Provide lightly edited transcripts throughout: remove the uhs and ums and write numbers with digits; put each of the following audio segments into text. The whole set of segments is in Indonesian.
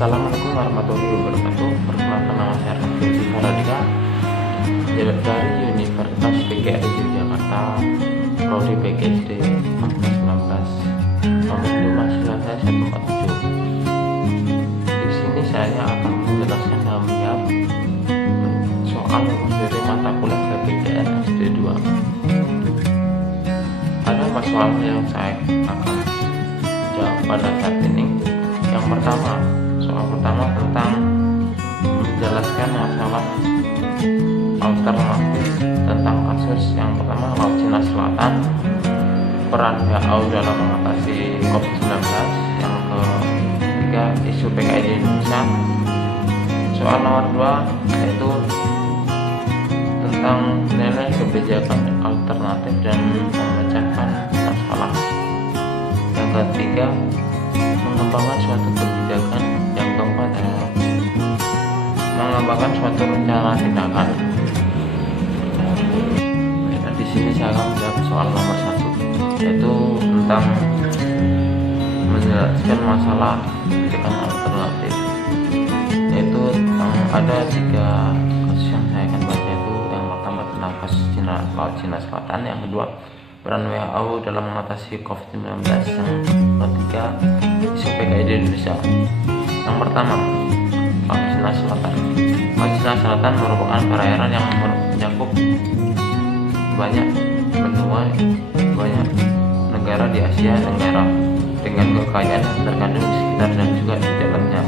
Assalamualaikum warahmatullahi wabarakatuh. Perkenalkan, nama saya Raffi Haradika dari Universitas PGRI Yogyakarta, Prodi PGSD 2019. Nomor 2 mahasiswa saya 147. Di sini saya akan menjelaskan dalam jawab soal dari mata kuliah PPDN SD2. Ada masalah yang saya akan jawab pada saat ini. Yang pertama, soal pertama tentang menjelaskan masalah alternatif tentang kasus yang pertama Laut Cina Selatan, peran WHO dalam mengatasi COVID-19. Yang ketiga, isu PKI di Indonesia. Soal nomor 2 yaitu tentang nilai kebijakan alternatif dan memecahkan masalah. Yang ketiga, mengembangkan suatu kebijakan. Yang keempat adalah mengembangkan suatu rencana tindakan. Nah, di sini saya akan menjawab soal nomor 1, yaitu tentang menjelaskan masalah kebijakan alternatif. Yaitu ada 3 kasus yang saya akan baca, yaitu yang pertama tentang kasus Laut Cina Selatan, yang kedua peran WHO dalam mengatasi COVID-19, yang ketiga isu PKI di Indonesia. Yang pertama, Laut Cina Selatan. Laut Cina Selatan merupakan perairan yang mencakup banyak benua, banyak negara di Asia Tenggara dengan kekayaan yang terkandung di sekitar dan juga di dalamnya.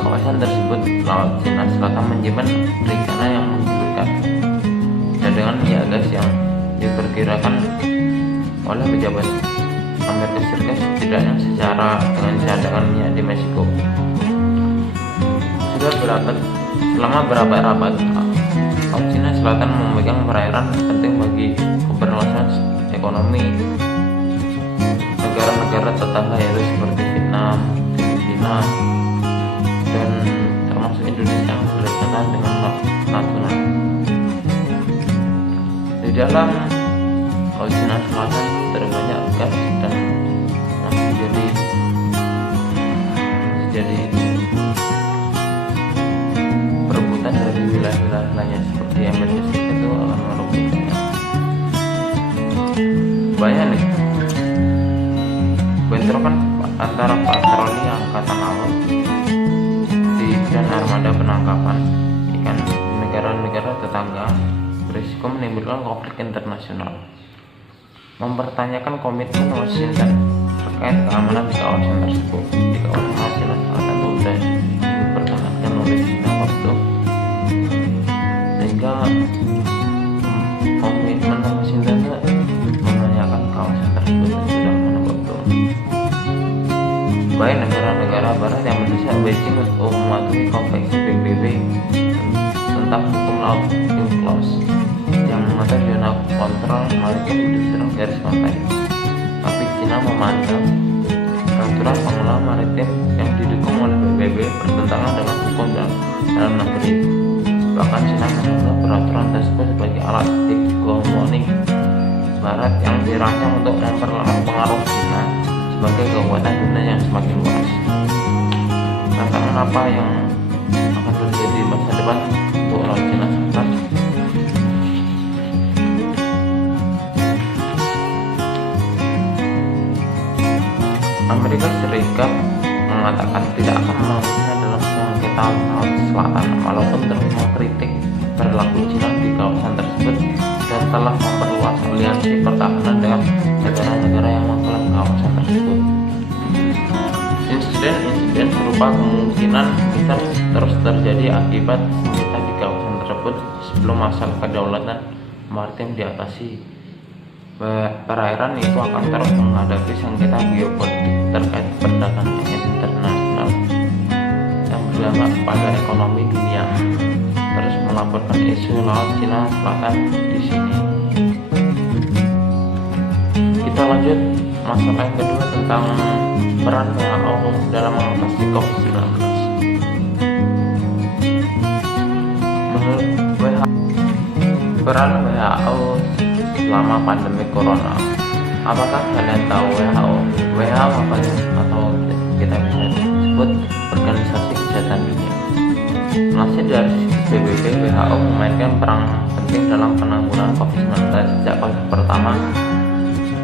Kawasan tersebut, Laut Cina Selatan, menyimpan perikanan yang menggiurkan cadangan minyak gas yang diperkirakan oleh pejabat Amerika Serikat setidaknya secara dengan cadangan minyak di Meksiko. Selama berapa abad, Laut Cina Selatan memegang perairan penting bagi keberlangsungan ekonomi negara-negara tetangga, yaitu seperti Vietnam, Filipina, dan termasuk Indonesia yang berdekatan dengan Natuna. Di dalam Laut Cina Selatan terbanyak gas dan masih jadi perebutan dari wilayah-wilayah lainnya seperti Amerika Serikat itu akan merebutnya. Banyak nih bentrokan antara patroli angkatan laut dan armada penangkapan ikan negara-negara tetangga berisiko menimbulkan konflik internasional. Mempertanyakan komitmen Washington terkait keamanan di kawasan tersebut. Di kawasan Laut Cina Selatan itu sudah dipertahankan oleh China waktu, sehingga komitmen Washington menanyakan kawasan tersebut sudah menempatkan. Baik negara-negara barat yang mendesak Beijing untuk mematuhi konvensi PBB tentang hukum laut UNCLOS yang mengatur zona kontrol maritim di seluruh garis pantai. Tapi Cina memandang peraturan pengelola maritim yang didukung oleh PBB bertentangan dengan hukum dalam negeri. Bahkan Cina menganggap peraturan tersebut sebagai alat hegemoni Barat yang dirancang untuk memperlemah pengaruh Cina sebagai kekuatan dunia yang semakin luas. Tantangan apa yang akan terjadi di masa depan untuk Laut Cina Selatan? Amerika Serikat mengatakan tidak akan melalainya dalam sengketa Laut Selatan, walaupun terus mengkritik perilaku Cina di kawasan tersebut dan telah memperluas aliansi pertahanan dengan negara-negara yang mengklaim kawasan tersebut. Insiden serupa kemungkinan bisa terus terjadi akibat sengketa di kawasan tersebut sebelum masalah kedaulatan maritim diatasi. Perairan itu akan terus menghadapi sengketa geopolitik terkait perdagangan internasional yang berdampak pada ekonomi dunia. Terus melaporkan isu Laut Cina Selatan di sini. Kita lanjut masalah yang kedua tentang peran WHO dalam mengatasi COVID-19. Menurut WHO, peran WHO selama pandemi corona. Apakah kalian tahu WHO? WHO apa ya? Atau kita bisa sebut dari situs PBB, WHO memainkan peran penting dalam penanggulangan COVID-19 sejak kasus pertama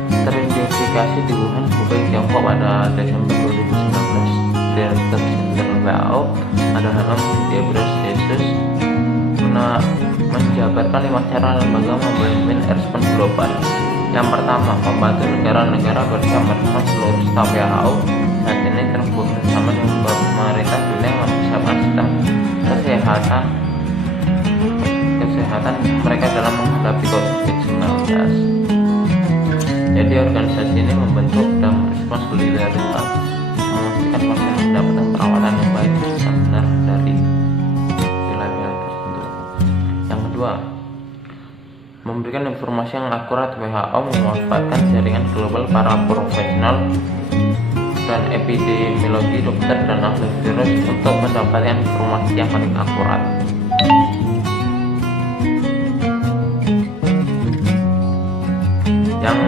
teridentifikasi di Wuhan, Hubei, Tiongkok pada Desember 2019. Direktur Jenderal WHO Adhanom Ghebreyesus menjabarkan 5 cara lembaga memimpin respons global. Yang pertama, membantu negara-negara bersama seluruh staf WHO saat ini terus bersama dengan pemerintah dunia mempersiapkan sistem kesehatan mereka dalam menghadapi COVID-19. Jadi organisasi ini membentuk dan merespons solidaritas, memastikan pasien mendapatkan perawatan yang baik dan benar dari wilayah tertentu. Yang kedua, memberikan informasi yang akurat. WHO memanfaatkan jaringan global para profesional dan epidemiologi, dokter dan ahli virus untuk mendapatkan informasi yang paling akurat. Yang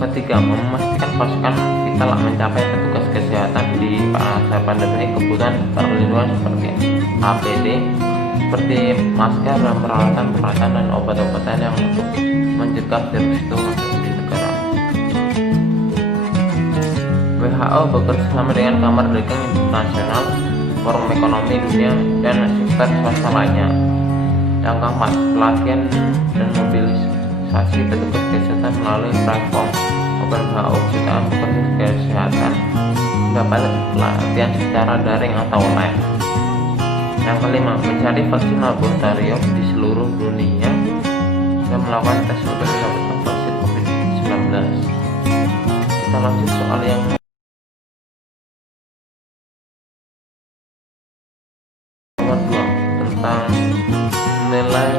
ketiga, memastikan pasukan vital mencapai petugas kesehatan di masa pandemi. Kebutuhan perlindungan seperti APD, seperti masker dan peralatan dan obat-obatan yang untuk mencegah virus itu masuk di negara. WHO bekerjasama dengan Kamar Dagang Internasional, Forum Ekonomi Dunia, dan sektor swasta lainnya. Yang keempat, pelatihan dan mobilisasi petugas kesehatan melalui platform WHO. Jutaan petugas kesehatan dapat pelatihan secara daring atau online. Yang kelima, mencari vaksin laboratorium di seluruh dunia dan melakukan tes untuk mendapatkan vaksin COVID-19. Kita lanjut soal yang nomor 2, tentang nilai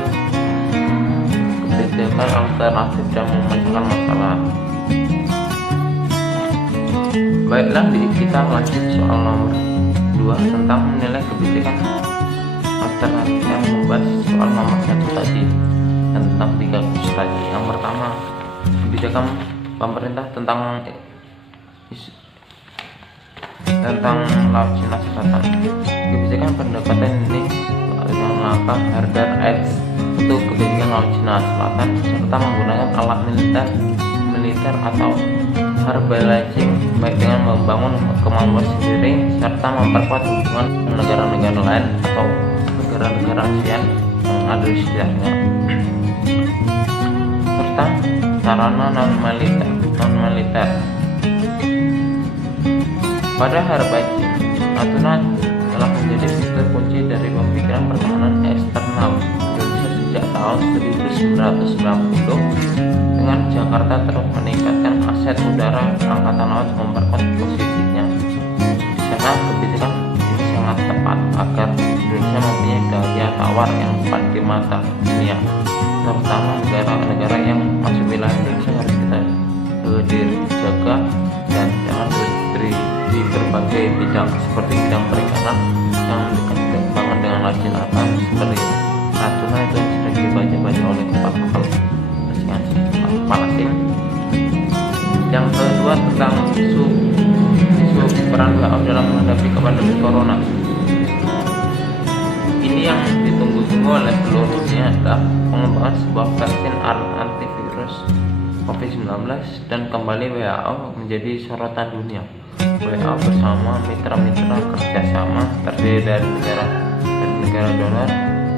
kebijakan alternatif dan memecahkan masalah. Baiklah, kita lanjut soal nomor 2 tentang menilai kebijakan alternatif yang membahas soal nomor 1 tadi tentang 3 kasus tadi. Yang pertama, kebijakan pemerintah tentang Laut Cina Selatan. Kebijakan pendekatan ini dengan langkah Harder Edge untuk kebijakan Laut Cina Selatan serta menggunakan alat militer atau harbalizing, baik dengan membangun kemampuan sendiri serta memperkuat hubungan negara-negara lain atau negara-negara ASEAN yang ada di sekitarnya, serta sarana non-militer. Pada harbalizing, Natuna telah menjadi fitur kunci dari pemikiran pertahanan eksternal Indonesia sejak tahun 1990. Dengan Jakarta terus meningkatkan aset udara, angkatan laut memperkuat posisinya. Di sana kebijakan ini sangat tepat agar Indonesia mempunyai daya tawar yang tepat di mata dunia, terutama negara-negara yang masuk wilayah Indonesia harus kita dijaga dan jangan berdiri di berbagai bidang seperti bidang perikanan yang dikembangkan dengan Laut Cina Selatan seperti Natuna itu sudah dibaca oleh kapal asing. Yang kedua, tentang isu peran WHO dalam menghadapi pandemi corona. Ini yang ditunggu-tunggu oleh seluruh dunia adalah pengembangan sebuah vaksin antivirus COVID-19 dan kembali WHO menjadi sorotan dunia. WHO bersama mitra-mitra kerjasama terdiri dari negara donor,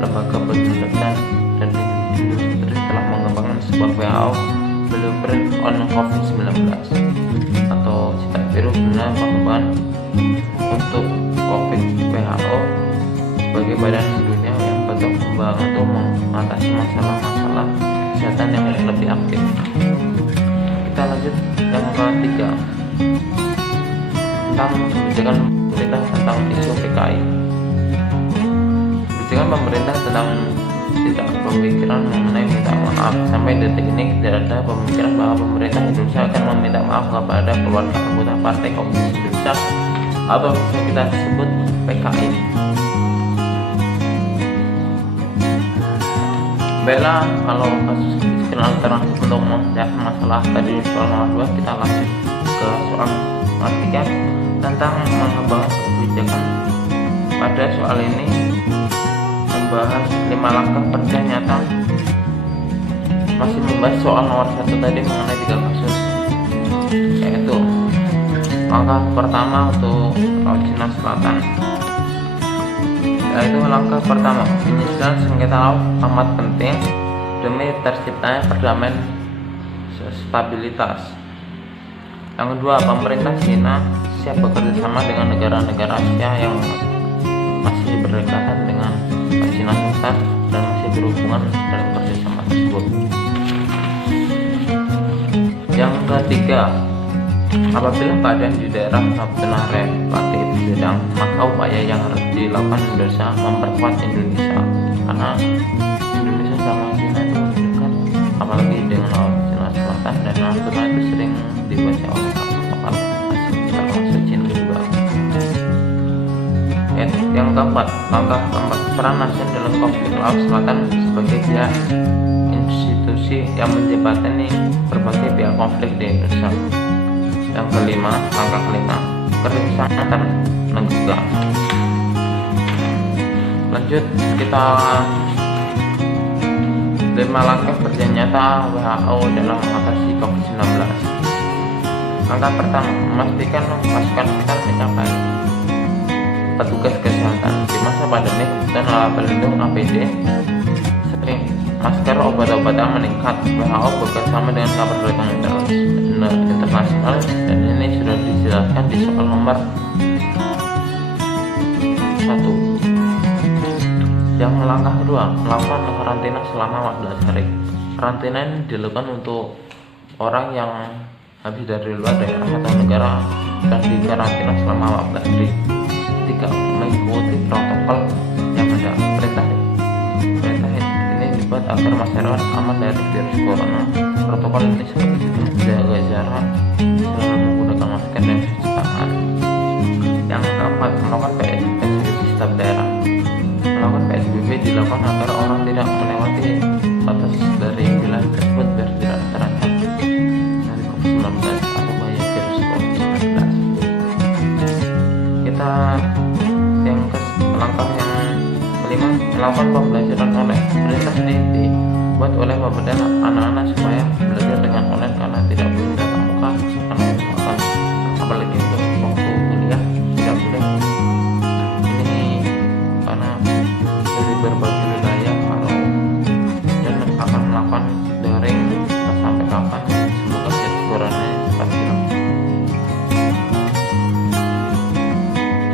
lembaga penelitian dan industri telah mengembangkan sebuah WHO Blueprint on COVID-19 atau cetak biru guna pengembangan untuk COVID. WHO sebagai badan dunia yang bentuk kembang untuk mengatasi masalah-masalah kesehatan yang lebih aktif. Kita lanjut yang ketiga, tentang kebijakan pemerintah tentang isu PKI. Kebijakan pemerintah tentang tidak pemikiran mengenai minta maaf. Sampai detik ini tidak ada pemikiran bahwa pemerintah Indonesia akan meminta maaf kepada keluarga anggota Partai Komunis Indonesia atau bisa kita sebut PKI. Baiklah, kalau kasus kebijakan alternatif untuk memecahkan masalah tadi soal nomor 2, kita lanjut ke soal nomor 3 tentang mengembangkan kebijakan. Pada soal ini membahas 5 langkah kerja nyata, masih membahas soal nomor 1 tadi mengenai 3 kasus, yaitu langkah pertama untuk Laut Cina Selatan, yaitu langkah pertama penyelesaian sengketa laut amat penting demi terciptanya perdamaian stabilitas. Yang kedua, pemerintah Cina siap bekerja sama dengan negara-negara Asia yang masih berdekatan dengan Cina Selatan dan masih berhubungan dalam kerjasama tersebut. Yang ketiga, apabila keadaan di daerah Natuna relatif sedang, maka upaya yang harus dilakukan Indonesia memperkuat Indonesia, karena Indonesia sama Cina itu dekat, apalagi dengan Laut Cina Selatan dan Natuna itu sering dibaca oleh kapal termasuk Cina juga. Yang keempat, langkah keempat, peran ASEAN dalam konflik Laut Selatan sebagai pihak institusi yang menjembatani berbagai pihak konflik di Indonesia. Yang kelima, langkah kelima, kerjasama antar negara. Lanjut, kita 5 langkah kerja nyata WHO dalam mengatasi COVID-19. Langkah pertama, memastikan pasukan kita mencapai petugas kesehatan di masa pandemi dan alat pelindung APD, sering masker, obat-obatan meningkat. WHO bekerjasama dengan kapal perdagangan internasional, dan ini sudah dijelaskan di soal nomor 1. Yang langkah kedua, melakukan karantina selama 14 hari. Karantina ini dilakukan untuk orang yang habis dari luar daerah atau negara dan dikarantina selama 14 hari. Tiga, mengikuti protokol yang ada. Perintah ini dibuat agar masyarakat aman dari virus corona. Protokol ini seperti menjaga jarak, selalu menggunakan masker dan cuci tangan. Yang keempat, melakukan PSBB di setiap daerah. Melakukan PSBB dilakukan agar orang tidak melewati batas dari wilayah tersebut biar tidak terancam dari COVID-19 atau bahaya virus COVID-19. Kita langkah yang kelima, melakukan pembelajaran online. Perintah ini dibuat oleh pemerintah anak-anak supaya belajar dengan online karena tidak boleh tatap muka karena merupakan, apalagi untuk waktu kuliah tidak boleh. Ini karena dari berbagai wilayah kalau dan akan melakukan daring sampai kapan, semoga virus corona cepat hilang.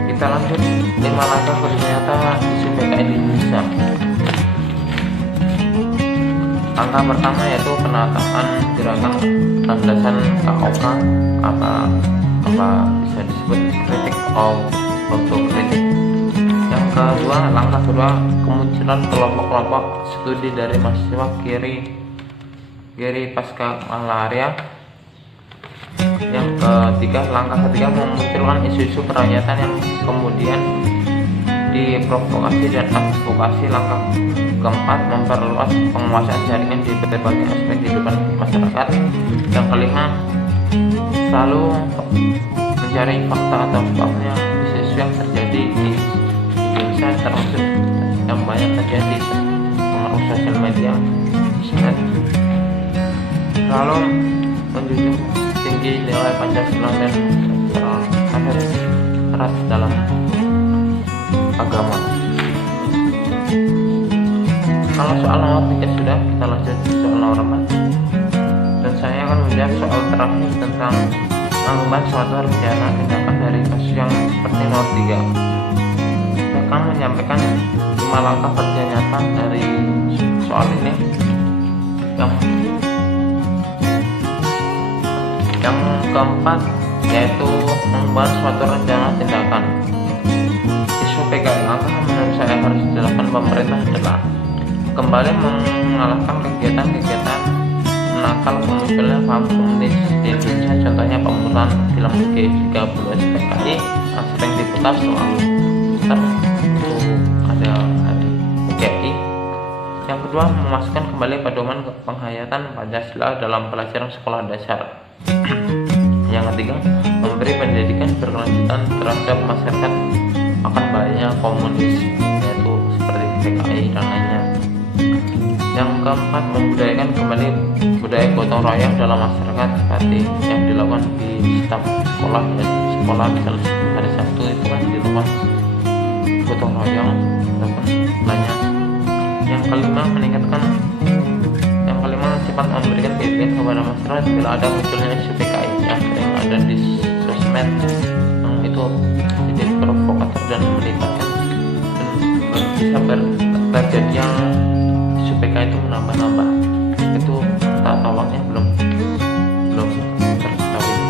Kita lanjut 5 langkah kerja nyata isu PKI di Indonesia. Langkah pertama yaitu penataan gerakan landasan KOK, apa bisa disebut kritik autokritik. Yang kedua, langkah kedua, kemunculan kelompok-kelompok studi dari mahasiswa kiri pasca malaria. Yang ketiga, langkah ketiga, memunculkan isu-isu kerakyatan yang kemudian diprovokasi dan advokasi. Langkah keempat, memperluas penguasaan jaringan di berbagai aspek kehidupan masyarakat. Yang kelima, selalu mencari fakta atau sebabnya isu-isu yang terjadi di Indonesia, termasuk yang banyak terjadi pengaruh sosial media, internet. Lalu menjunjung tinggi nilai Pancasila dan erat dalam agama. Kalau soal nomor 3 sudah, kita lanjut soal nomor 4. Dan saya akan menjawab soal terakhir tentang membahas suatu rencana tindakan dari kasus yang seperti nomor 3. Saya akan menyampaikan 5 langkah kerja nyata dari soal ini. Yang keempat yaitu membuat suatu rencana tindakan. Isu PKI, langkah menurut saya harus dilakukan pemerintah adalah kembali mengalahkan kegiatan-kegiatan menangkal kemunculan paham komunis di Indonesia, contohnya pembunuhan film G30 PKI yang sering diputar selalu itu ada di PKI. Yang kedua, memasukkan kembali pedoman penghayatan Pancasila dalam pelajaran sekolah dasar. Yang ketiga, memberi pendidikan berkelanjutan terhadap masyarakat akan bahaya komunis, yaitu seperti PKI dan lainnya. Yang keempat, membudayakan kembali budaya gotong royong dalam masyarakat seperti yang dilakukan di setiap sekolah ya. Sekolah misalnya hari Sabtu itu kan dilakukan gotong royong ataupun lainnya. Yang kelima, cepat memberikan bimbingan kepada masyarakat bila ada munculnya isu PKI yang sering ada di sosmed yang itu jadi provokator dan melibatkan dan bisa terjadi yang isu PKI itu menambah-nambah. Itu tolaknya belum terketahui.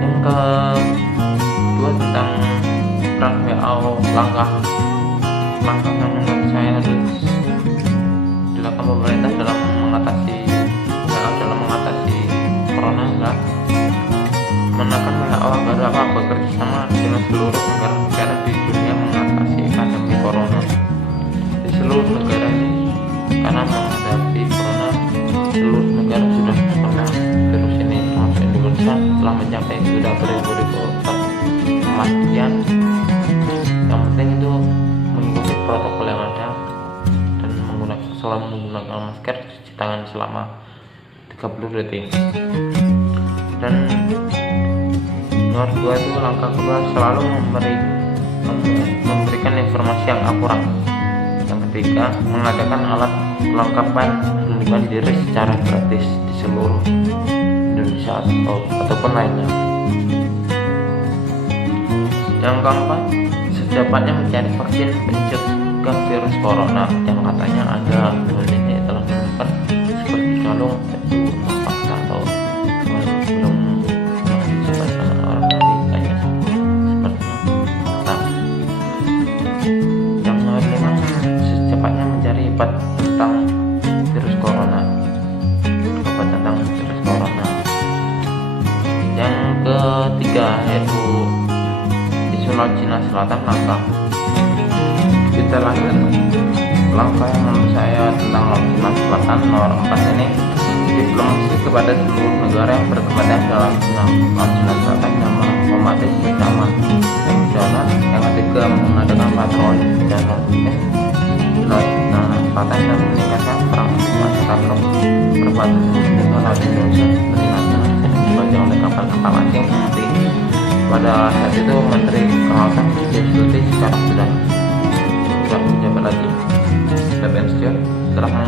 Yang kedua, tentang peran WHO, langkah yang menurut saya harus dilakukan pemerintah dalam mengatasi corona adalah menekan WHO agar bekerja sama dengan seluruh negara-negara di dunia mengatasi pandemi corona. Di seluruh negara ini, karena menghadapi corona, seluruh negara sudah kena virus ini, termasuk Indonesia telah mencapai sudah beribu-ribu kematian. Yang penting itu mengikuti protokol yang ada dan selalu menggunakan masker, cuci tangan selama 30 detik. Dan nomor 2 itu, langkah kedua, selalu memberikan informasi yang akurat. Yang ketiga, mengadakan alat kelengkapan perlindungan diri secara gratis di seluruh Indonesia ataupun lainnya. Yang keempat, secepatnya mencari vaksin pencegah virus corona yang katanya ada ini telah ditemukan seperti kalung itu fakta atau belum dicoba orang, tapi kayaknya seperti fakta. Yang nomor 5, secepatnya mencari obat tentang virus corona. Yang ketiga yaitu isu Laut Cina Selatan, langkah yang menurut saya tentang Laut Cina Selatan nomor 4 ini, diplomasi kepada seluruh negara yang berkepentingan dalam Laut Cina Selatan yang mematuhi bersama. Yang ketiga, mengadakan patroli dan rutin di Laut Cina Selatan dan meningkatkan perang masyarakat perbatasan dengan Laut Indonesia seperti nasional dibaca oleh kapal-kapal asing seperti pada saat itu Menteri Kelautan Susi sekarang sudah menjabat lagi setelah